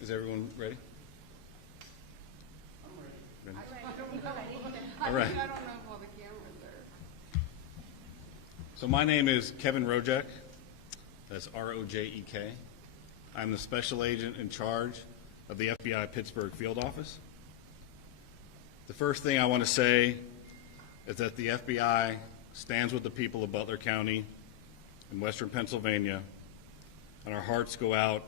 Is everyone ready? I'm ready. All right. I don't know if all the cameras are. So my name is Kevin Rojek. That's R-O-J-E-K. I'm the special agent in charge of the FBI Pittsburgh field office. The first thing I want to say is that the FBI stands with the people of Butler County in western Pennsylvania, and our hearts go out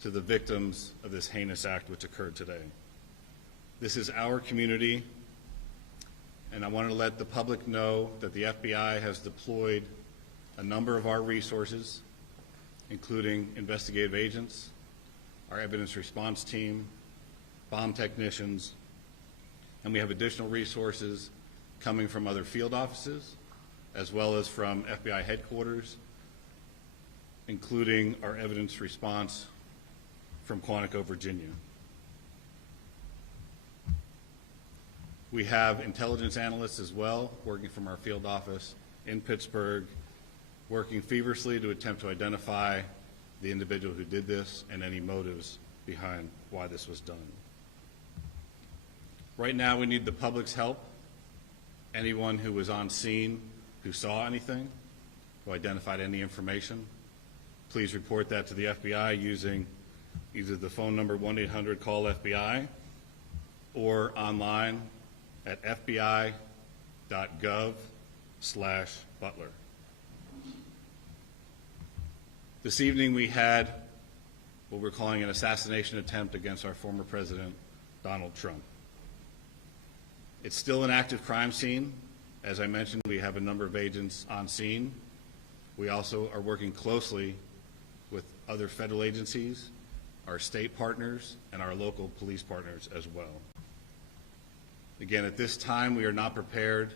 to the victims of this heinous act which occurred today. This is our community, and I want to let the public know that the FBI has deployed a number of our resources, including investigative agents, our evidence response team, bomb technicians, and we have additional resources coming from other field offices, as well as from FBI headquarters, including our evidence response from Quantico, Virginia. We have intelligence analysts as well, working from our field office in Pittsburgh, working feverishly to attempt to identify the individual who did this and any motives behind why this was done. Right now, we need the public's help. Anyone who was on scene, who saw anything, who identified any information, please report that to the FBI using either the phone number 1-800-CALL-FBI or online at fbi.gov/Butler. This evening we had what we're calling an assassination attempt against our former president, Donald Trump. It's still an active crime scene. As I mentioned, we have a number of agents on scene. We also are working closely with other federal agencies, our state partners, and our local police partners as well. Again, at this time, we are not prepared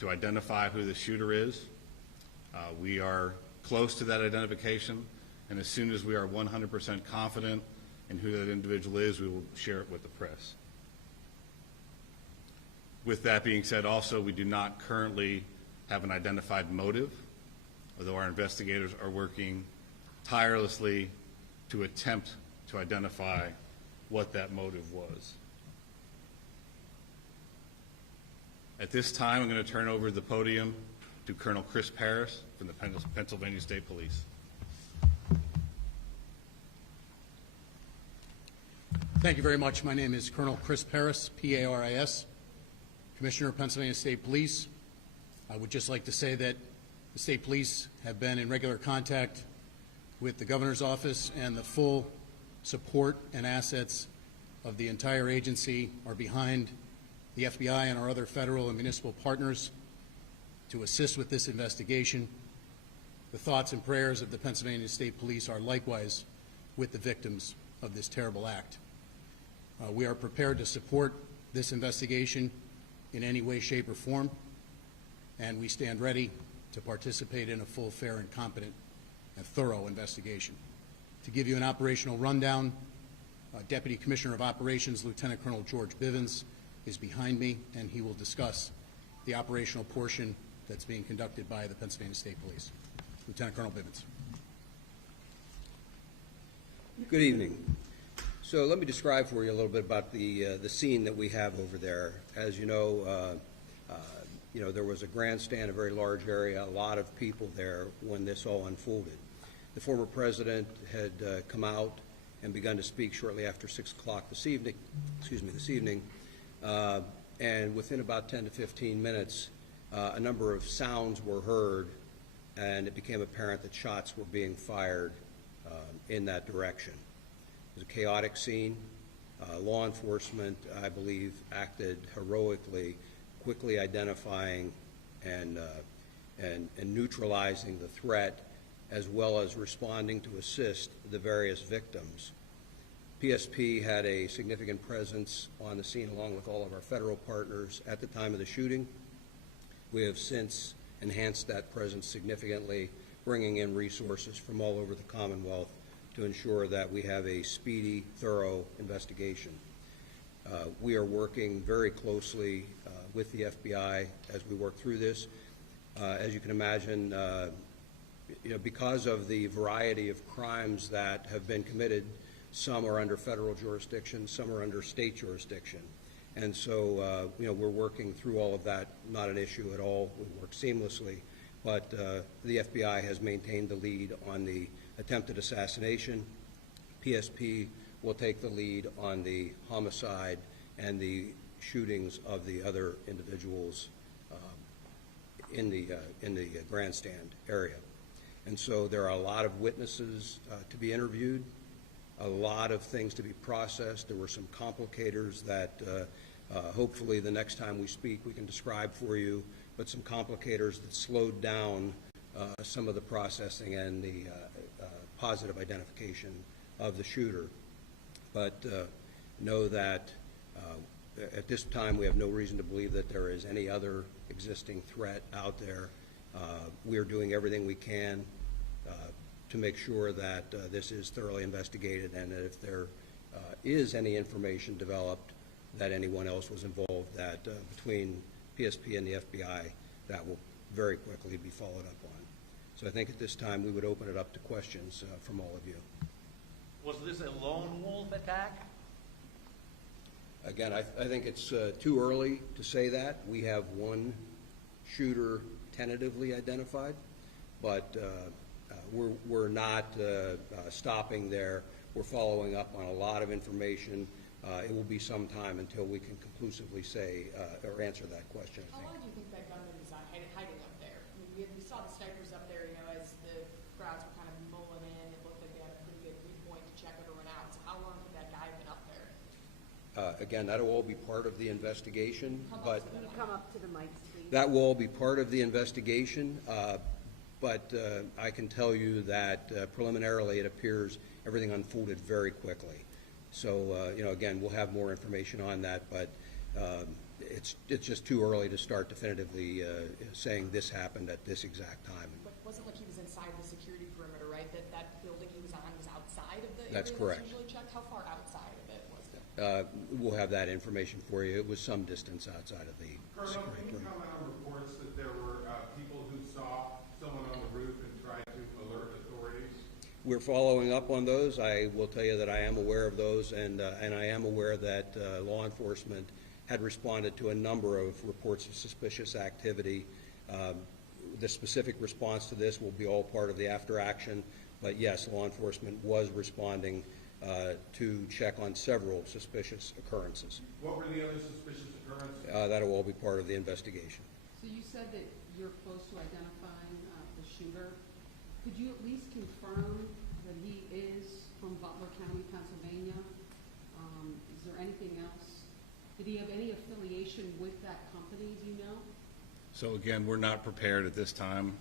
to identify who the shooter is. We are close to that identification, and as soon as we are 100% confident in who that individual is, we will share it with the press. With that being said, also, we do not currently have an identified motive, although our investigators are working tirelessly to attempt to identify what that motive was. At this time, I'm going to turn over the podium to Colonel Chris Paris from the Pennsylvania State Police. Thank you very much. My name is Colonel Chris Paris, P-A-R-I-S, Commissioner of Pennsylvania State Police. I would just like to say that the State Police have been in regular contact with the Governor's Office, and the full support and assets of the entire agency are behind the FBI and our other federal and municipal partners to assist with this investigation. The thoughts and prayers of the Pennsylvania State Police are likewise with the victims of this terrible act. We are prepared to support this investigation in any way, shape, or form, and we stand ready to participate in a full, fair, and competent and thorough investigation. To give you an operational rundown, Deputy Commissioner of Operations, Lieutenant Colonel George Bivens, is behind me, and he will discuss the operational portion that's being conducted by the Pennsylvania State Police. Lieutenant Colonel Bivens. Good evening. So let me describe for you a little bit about the scene that we have over there. As you know, there was a grandstand, a very large area, a lot of people there when this all unfolded. The former president had come out and begun to speak shortly after 6 o'clock this evening. And within about 10 to 15 minutes, a number of sounds were heard, and it became apparent that shots were being fired in that direction. It was a chaotic scene. Law enforcement, I believe, acted heroically, quickly identifying and neutralizing the threat, as well as responding to assist the various victims. PSP had a significant presence on the scene along with all of our federal partners at the time of the shooting. We have since enhanced that presence significantly, bringing in resources from all over the Commonwealth to ensure that we have a speedy, thorough investigation. We are working very closely with the FBI as we work through this. As you can imagine, because of the variety of crimes that have been committed Some are under federal jurisdiction, some are under state jurisdiction. And so, we're working through all of that, not an issue at all. We work seamlessly. But the FBI has maintained the lead on the attempted assassination. PSP will take the lead on the homicide and the shootings of the other individuals in the grandstand area. And so there are a lot of witnesses to be interviewed, a lot of things to be processed. There were some complicators that hopefully the next time we speak we can describe for you, but some complicators that slowed down some of the processing and the positive identification of the shooter. But know that at this time we have no reason to believe that there is any other existing threat out there. We are doing everything we can to make sure that this is thoroughly investigated, and that if there is any information developed that anyone else was involved, that between PSP and the FBI, that will very quickly be followed up on. So I think at this time we would open it up to questions from all of you. Was this a lone wolf attack? Again, I think it's too early to say that. We have one shooter tentatively identified, but we're not stopping there. We're following up on a lot of information. It will be some time until we can conclusively say or answer that question. How long do you think that gunman was hiding up there? I mean, we saw the snipers up there, as the crowds were kind of mulling in. It looked like they had a pretty good viewpoint to check everyone out. So how long could that guy have been up there? Again, that'll all be part of the investigation, but Can you come up to the mic, please? that will all be part of the investigation. But I can tell you that preliminarily it appears everything unfolded very quickly. So, again, we'll have more information on that, but it's just too early to start definitively saying this happened at this exact time. But it wasn't like he was inside the security perimeter, right? That building he was on was outside of the That's area correct. That's usually checked? How far outside of it was it? We'll have that information for you. It was some distance outside of the Colonel, security can you perimeter. comment on reports that there were people who saw someone on the roof and tried to alert authorities? We're following up on those. I will tell you that I am aware of those, and I am aware that law enforcement had responded to a number of reports of suspicious activity. The specific response to this will be all part of the after action, but yes, law enforcement was responding to check on several suspicious occurrences. What were the other suspicious occurrences? That'll all be part of the investigation. So you said that you're close to identifying the shooter. Could you at least confirm that he is from Butler County, Pennsylvania? Is there anything else? Did he have any affiliation with that company, do you know? So again, we're not prepared at this time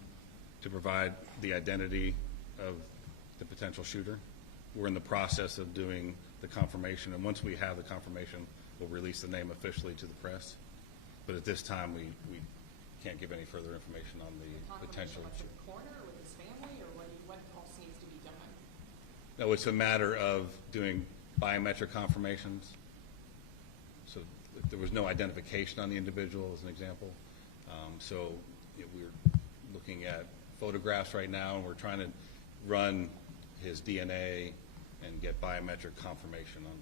to provide the identity of the potential shooter. We're in the process of doing the confirmation, and once we have the confirmation, we'll release the name officially to the press. But at this time, we can't give any further information on the potential Confirmation shooter. with the coroner, with his family, or what else needs to be done? No, it's a matter of doing biometric confirmations. So there was no identification on the individual, as an example. We're looking at photographs right now, and we're trying to run his DNA and get biometric confirmation on.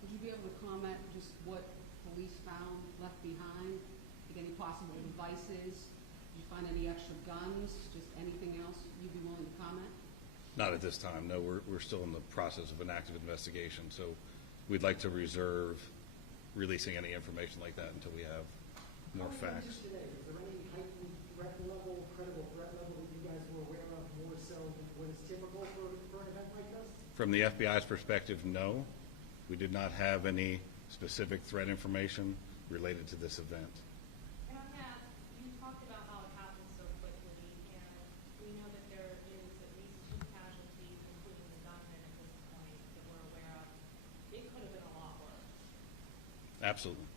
Would you be able to comment just what police found left behind? Like any possible devices? Did you find any extra guns? Just anything else you'd be willing to comment? Not at this time, no. We're still in the process of an active investigation, so we'd like to reserve releasing any information like that until we have more facts. Today, is there any heightened threat level, credible threat level that you guys were aware of more so than what is typical for an event like this? From the FBI's perspective, no. We did not have any specific threat information related to this event. And on that, you talked about how it happened so quickly, and we know that there is at least 2 casualties, including the gunman at this point, that we're aware of. It could have been a lot worse. Absolutely.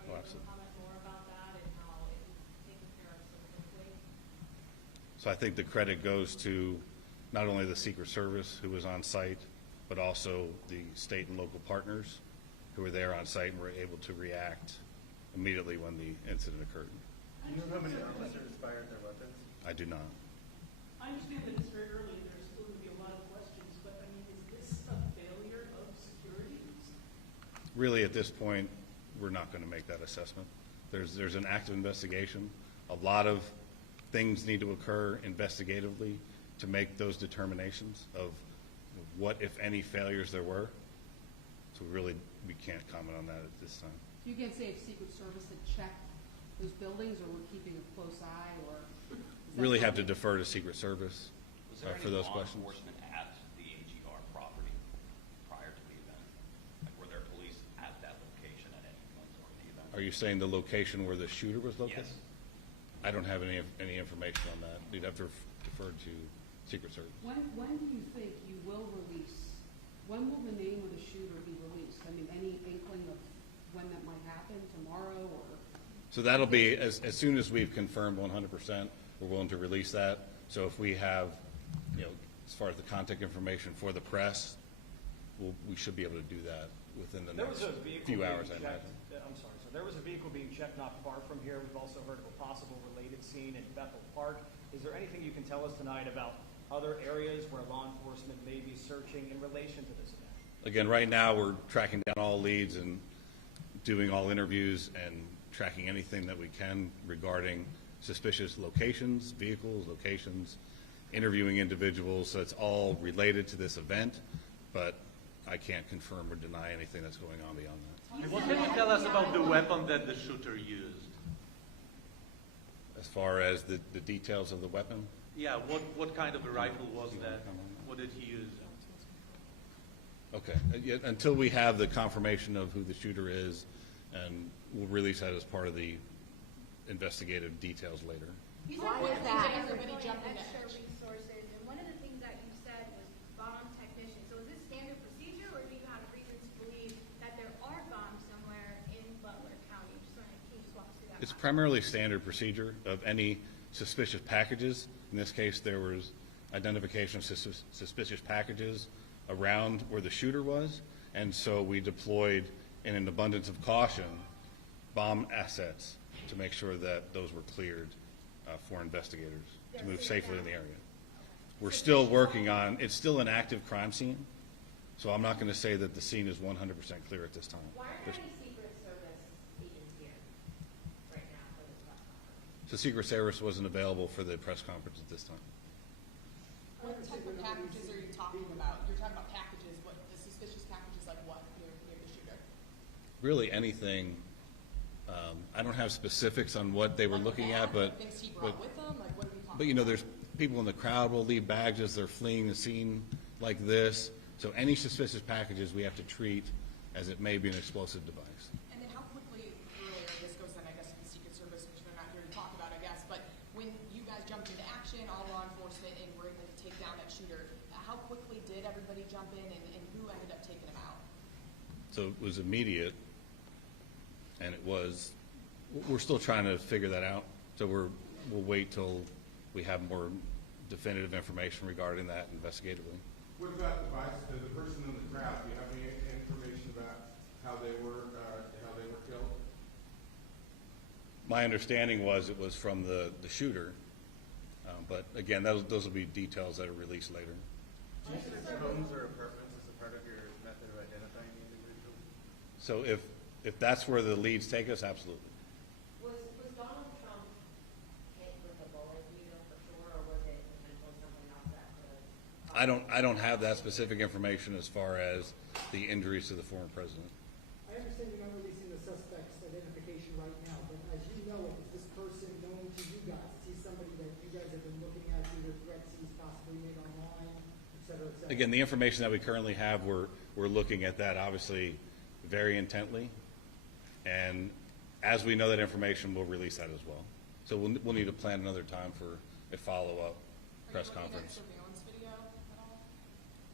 Are you able to comment more about that and how it was taken care of so quickly? So I think the credit goes to not only the Secret Service, who was on site, but also the state and local partners who were there on site and were able to react immediately when the incident occurred. Do you know how many officers fired their weapons? I do not. I understand that it's very early and there's still going to be a lot of questions, but I mean, is this a failure really, at this point, we're not going to make that assessment. There's an active investigation. A lot of things need to occur investigatively to make those determinations of what, if any, failures there were. So we can't comment on that at this time. You can say if Secret Service had checked those buildings, or we're keeping a close eye, or? is that Really have to something- defer to Secret Service Was there for any those law questions. enforcement at the AGR property prior to the event? Like, were there police at that location at any point during the event? Are you saying the location where the shooter was located? Yes. I don't have any information on that. You'd have to defer to Secret Service. When do you think you will release, when will the name of the shooter be released? I mean, any inkling of when that might happen, tomorrow, or? So that'll be, as soon as we've confirmed 100%, we're willing to release that. So if we have, as far as the contact information for the press, we should be able to do that within the There next was a vehicle few being hours, I checked- imagine. I'm sorry, so there was a vehicle being checked not far from here. We've also heard of a possible related scene in Bethel Park. Is there anything you can tell us tonight about other areas where law enforcement may be searching in relation to this event? Again, right now, we're tracking down all leads and doing all interviews and tracking anything that we can regarding suspicious locations, vehicles, locations, interviewing individuals. So it's all related to this event, but I can't confirm or deny anything that's going on beyond that. And what can you tell us about the weapon that the shooter used? As far as the details of the weapon, Yeah, what kind of a rifle was that? What did he use? okay. Until we have the confirmation of who the shooter is, and we'll release that as part of the investigative details later. You Why said is one that? thing Everybody about jumping extra at- resources, and one of the things that you said was bomb technician. So is this standard procedure, or do you have reason to believe that there are bombs somewhere in Butler County? Can you just walk us through that? It's primarily standard procedure of any suspicious packages. In this case, there was identification of suspicious packages around where the shooter was, and so we deployed, in an abundance of caution, bomb assets to make sure that those were cleared for investigators to move safely in the area. We're still working on, it's still an active crime scene, so I'm not going to say that the scene is 100% clear at this time. Why are There's- there any Secret Service agents here right now for this press conference? So Secret Service wasn't available for the press conference at this time. What type of packages are you talking about? You're talking about packages, what, the suspicious packages like what near the shooter? Really anything, I don't have specifics on what they were looking at, but, Things he brought with him, like what are we talking? but, there's people in the crowd will leave bags as they're fleeing the scene like this. So any suspicious packages we have to treat as it may be an explosive device. And then how quickly, earlier, this goes then, I guess, to the Secret Service, which they're not here to talk about, I guess, but when you guys jumped into action, all law enforcement, and were able to take down that shooter, how quickly did everybody jump in, and who ended up taking him out? So it was immediate, and we're still trying to figure that out. So we'll wait till we have more definitive information regarding that investigatively. What about the person in the crowd? Do you have any information about how they were killed? My understanding was it was from the shooter, but again, those will be details that are released later. Do you search homes or apartments as a part of your method of identifying the individual? So if that's where the leads take us, absolutely. Was Donald Trump hit with a bullet, do you know for sure, or was it potentially something else that could? I don't have that specific information as far as the injuries to the former president. I understand you're not releasing the suspect's identification right now, but as you know, is this person known to you guys? Is he somebody that you guys have been looking at, either threats he's possibly made online, et cetera, et cetera? Again, the information that we currently have, we're looking at that obviously very intently. And as we know that information, we'll release that as well. So we'll need to plan another time for a follow-up press conference. Are you looking at surveillance video at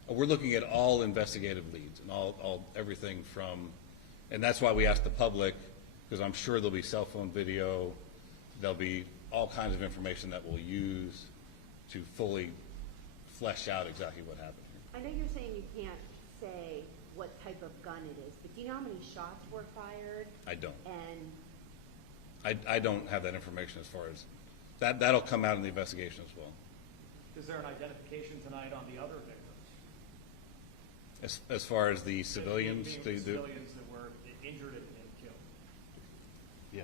all? We're looking at all investigative leads and all everything from, and that's why we asked the public, because I'm sure there'll be cell phone video, there'll be all kinds of information that we'll use to fully flesh out exactly what happened here. I know you're saying you can't say what type of gun it is, but do you know how many shots were fired? I don't. And I don't have that information as far as, that'll come out in the investigation as well. Is there an identification tonight on the other victims? As far as the civilians, Civilians that were injured and killed? Yeah.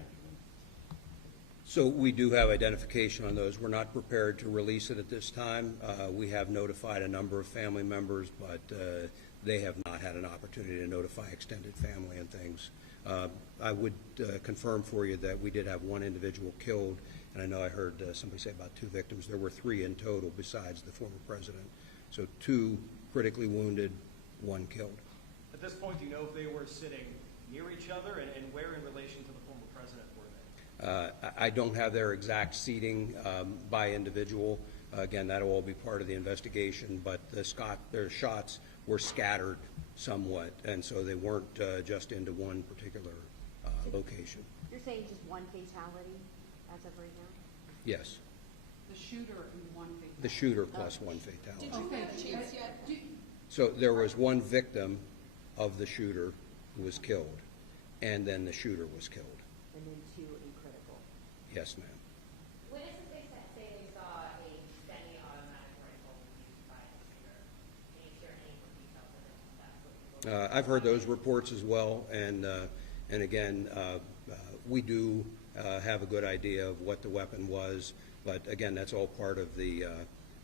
So we do have identification on those. We're not prepared to release it at this time. We have notified a number of family members, but they have not had an opportunity to notify extended family and things. I would confirm for you that we did have one individual killed, and I know I heard somebody say about 2 victims. There were 3 in total besides the former president. So 2 critically wounded, 1 killed. At this point, do you know if they were sitting near each other, and where in relation to the former president were they? I don't have their exact seating by individual. Again, that'll all be part of the investigation, but their shots were scattered somewhat, and so they weren't just into one particular location. You're saying just one fatality as of right now? Yes, The shooter and one victim? the shooter plus 1 fatality. Did you have a chance yet? So there was 1 victim of the shooter who was killed, and then the shooter was killed. And then 2 in critical? Yes, ma'am. Witnesses they say they saw a semi-automatic rifle used by the shooter. Can you share any more details of that? I've heard those reports as well, and again, we do have a good idea of what the weapon was, but again, that's all part of the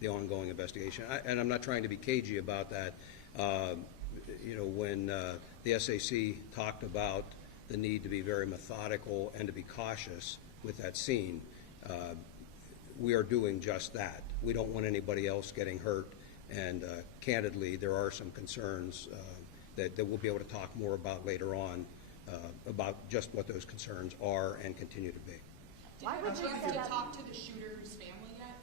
ongoing investigation. And I'm not trying to be cagey about that. When the SAC talked about the need to be very methodical and to be cautious with that scene, we are doing just that. We don't want anybody else getting hurt, and candidly, there are some concerns that we'll be able to talk more about later on about just what those concerns are and continue to be. Did you have a chance to talk to the shooter's family yet?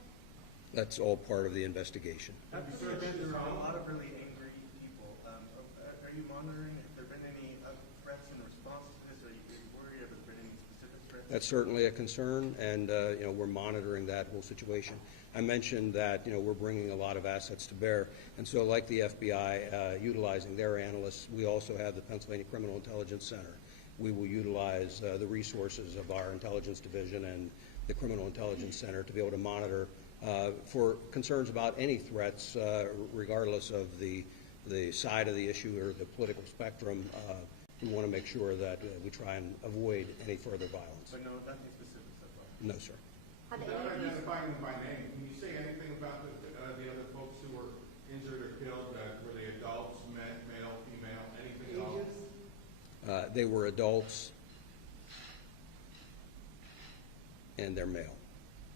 That's all part of the investigation. There's a lot of really angry people. Are you monitoring? Have there been any threats in response to this? Are you worried? Have there been any specific threats? That's certainly a concern, and we're monitoring that whole situation. I mentioned that we're bringing a lot of assets to bear, and so like the FBI utilizing their analysts, we also have the Pennsylvania Criminal Intelligence Center. We will utilize the resources of our intelligence division and the Criminal Intelligence Center to be able to monitor for concerns about any threats, regardless of the side of the issue or the political spectrum. We want to make sure that we try and avoid any further violence. But no, nothing specific so far. No, sir. Without identifying them by name, can you say anything about the other folks who were injured or killed? Were they adults, men, male, female, anything at all? They were adults, and they're male.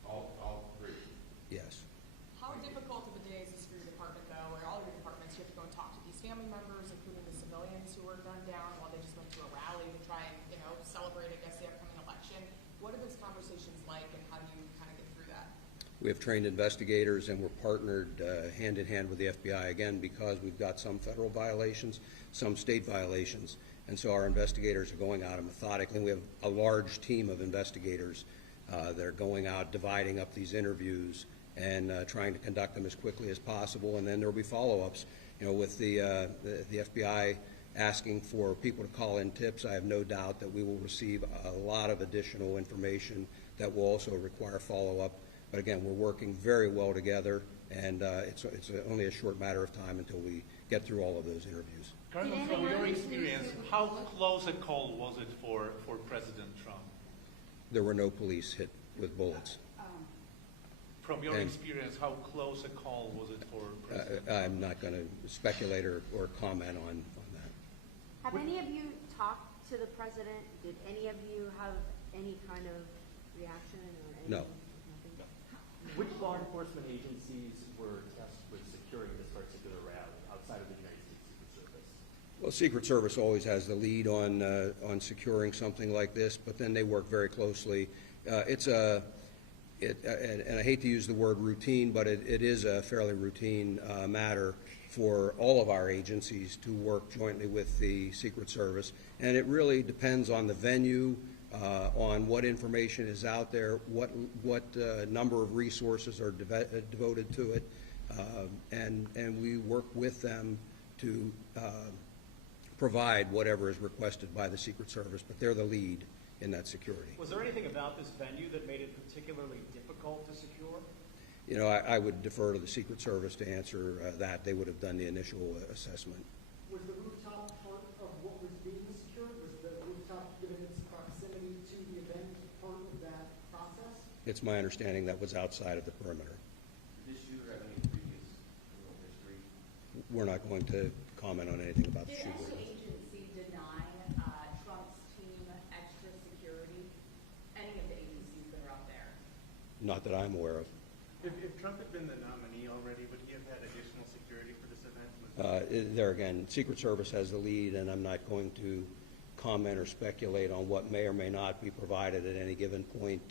All 3? Yes. How difficult of a day is this for your department, though, where all your departments, you have to go and talk to these family members, including the civilians who were gunned down while they just went to a rally to try and, celebrate, I guess, the upcoming election? What are those conversations like, and how do you kind of get through that? We have trained investigators, and we're partnered hand in hand with the FBI, again, because we've got some federal violations, some state violations, and so our investigators are going out and methodically. We have a large team of investigators that are going out, dividing up these interviews and trying to conduct them as quickly as possible, and then there will be follow-ups. With the FBI asking for people to call in tips, I have no doubt that we will receive a lot of additional information that will also require follow-up. But again, we're working very well together, and it's only a short matter of time until we get through all of those interviews. Colonel, from your experience, how close a call was it for President Trump? There were no police hit with bullets. From your experience, how close a call was it for President Trump? I'm not going to speculate or comment on that. Have any of you talked to the president? Did any of you have any kind of reaction or anything? No. Nothing? Which law enforcement agencies were tasked with securing this particular rally outside of the United States Secret Service? Well, Secret Service always has the lead on securing something like this, but then they work very closely. And I hate to use the word routine, but it is a fairly routine matter for all of our agencies to work jointly with the Secret Service. And it really depends on the venue, on what information is out there, what number of resources are devoted to it, and we work with them to provide whatever is requested by the Secret Service, but they're the lead in that security. Was there anything about this venue that made it particularly difficult to secure? I would defer to the Secret Service to answer that. They would have done the initial assessment. Was the rooftop part of what was being secured? Was the It's my understanding that was outside of the perimeter. Did this shooter have any previous criminal history? We're not going to comment on anything about the Did shooter. any agency deny Trump's team extra security? Any of the agencies that are up there? Not that I'm aware of. If Trump had been the nominee already, would he have had additional security for this event? There again, Secret Service has the lead, and I'm not going to comment or speculate on what may or may not be provided at any given point,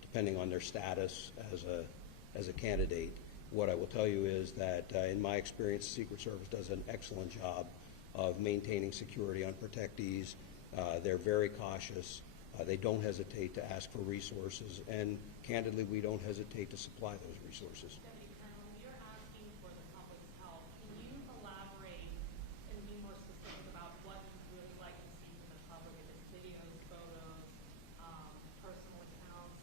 depending on their status as a candidate. What I will tell you is that, in my experience, the Secret Service does an excellent job of maintaining security on protectees. They're very cautious. They don't hesitate to ask for resources, and candidly, we don't hesitate to supply those resources. Deputy Colonel, when you're asking for the public's help, can you elaborate and be more specific about what you really like to see from the public? If it's videos, photos, personal accounts?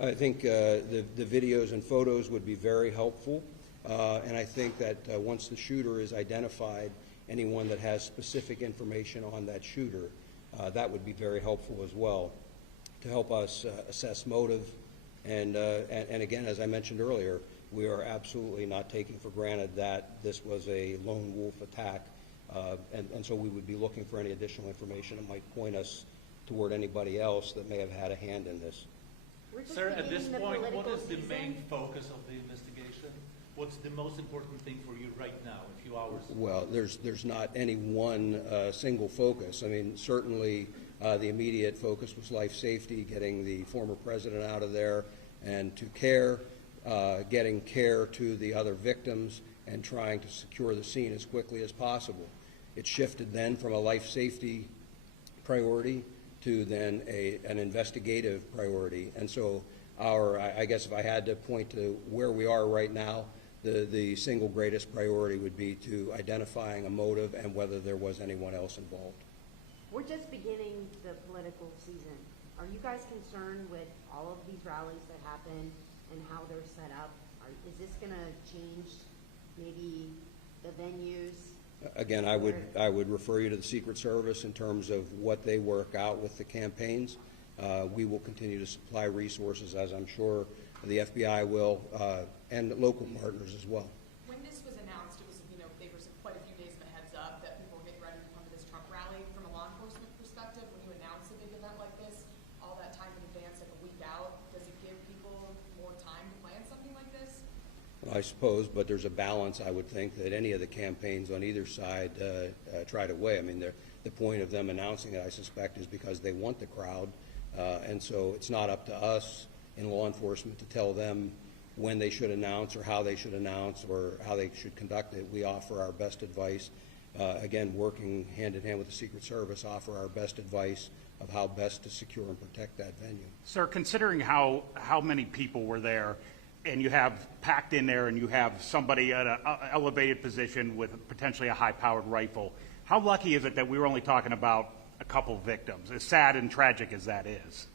I think the videos and photos would be very helpful, and I think that once the shooter is identified, anyone that has specific information on that shooter, that would be very helpful as well to help us assess motive. And again, as I mentioned earlier, we are absolutely not taking for granted that this was a lone wolf attack, and so we would be looking for any additional information that might point us toward anybody else that may have had a hand in this. Sir, at this point, what is the main focus of the investigation? What's the most important thing for you right now, a few hours? Well, there's not any one single focus. I mean, certainly the immediate focus was life safety, getting the former president out of there, and to care, getting care to the other victims, and trying to secure the scene as quickly as possible. It shifted then from a life safety priority to then an investigative priority. And so I guess if I had to point to where we are right now, the single greatest priority would be to identifying a motive and whether there was anyone else involved. We're just beginning the political season. Are you guys concerned with all of these rallies that happen and how they're set up? Is this going to change maybe the venues? Again, I would refer you to the Secret Service in terms of what they work out with the campaigns. We will continue to supply resources, as I'm sure the FBI will, and local partners as well. When this was announced, it was, there was quite a few days of a heads up that people were getting ready to come to this Trump rally. From a law enforcement perspective, when you announce a big event like this, all that time in advance, like a week out, does it give people more time to plan something like this? I suppose, but there's a balance, I would think, that any of the campaigns on either side try to weigh. I mean, the point of them announcing it, I suspect, is because they want the crowd, and so it's not up to us in law enforcement to tell them when they should announce or how they should announce or how they should conduct it. We offer our best advice. Again, working hand in hand with the Secret Service, offer our best advice of how best to secure and protect that venue. Sir, considering how many people were there, and you have packed in there and you have somebody at an elevated position with potentially a high-powered rifle, how lucky is it that we were only talking about a couple victims, as sad and tragic as that is?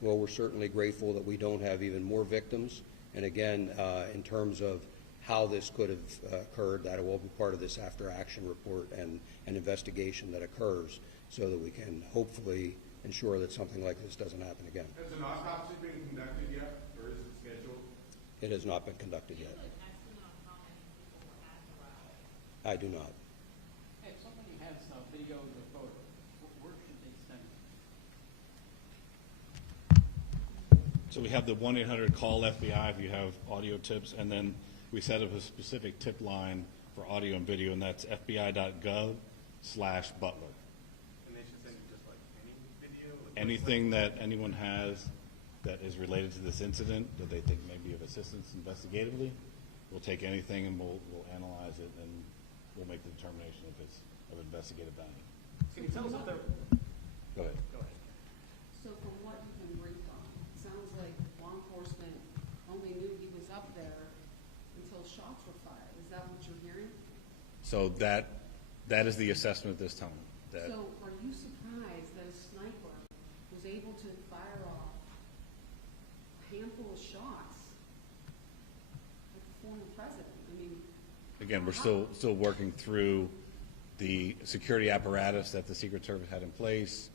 Well, we're certainly grateful that we don't have even more victims. And again, in terms of how this could have occurred, that will be part of this after-action report and an investigation that occurs so that we can hopefully ensure that something like this doesn't happen again. Has an autopsy been conducted yet, or is it scheduled? It has not been conducted yet. I do not. If somebody has videos or photos, where should they send it? So we have the 1-800 call FBI if you have audio tips, and then we set up a specific tip line for audio and video, and that's fbi.gov/Butler. And they should send you just like any video? Anything that anyone has that is related to this incident that they think may be of assistance investigatively, we'll take anything and we'll analyze it, and we'll make the determination if it's of investigative value. Can you tell us if there... Go ahead. Go ahead. So from what you've been briefed on, it sounds like law enforcement only knew he was up there until shots were fired. Is that what you're hearing? So that is the assessment at this time. So are you surprised that a sniper was able to fire off a handful of shots at the former president? I mean, Again, we're still working through the security apparatus that the Secret Service had in place,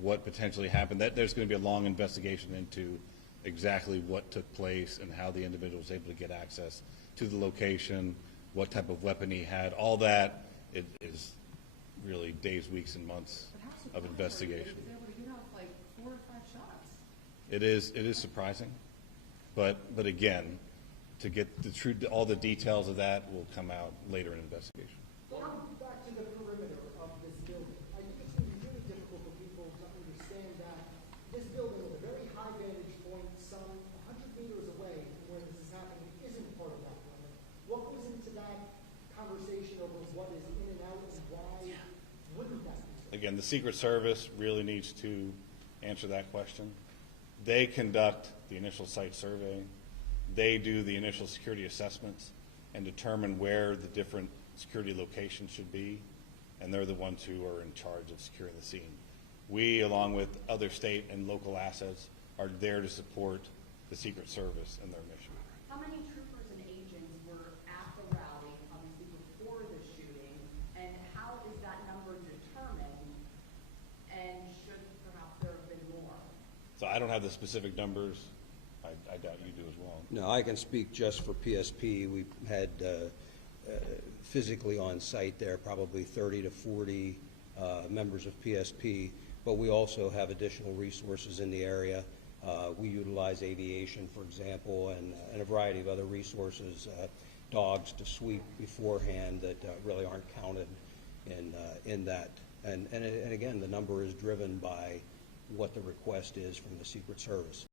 what potentially happened. There's going to be a long investigation into exactly what took place and how the individual was able to get access to the location, what type of weapon he had. All that it is really days, weeks, and months of investigation. He was able to get off like 4 or 5 shots. It is surprising, but again, to get the true, all the details of that will come out later in investigation. Now, back to the perimeter of this building. I think it's going to be really difficult for people to understand that this building with a very high vantage point, some 100 meters away from where this is happening, isn't part of that perimeter. What goes into that conversation over what is in and out and why wouldn't that be? Again, the Secret Service really needs to answer that question. They conduct the initial site survey. They do the initial security assessments and determine where the different security locations should be, and they're the ones who are in charge of securing the scene. We, along with other state and local assets, are there to support the Secret Service and their mission. How many troopers and agents were at the rally, obviously before the shooting, and how is that number determined, and should perhaps there have been more? So I don't have the specific numbers. I doubt you do as well. No, I can speak just for PSP. We had physically on site there probably 30 to 40 members of PSP, but we also have additional resources in the area. We utilize aviation, for example, and a variety of other resources, dogs to sweep beforehand that really aren't counted in that. And again, the number is driven by what the request is from the Secret Service.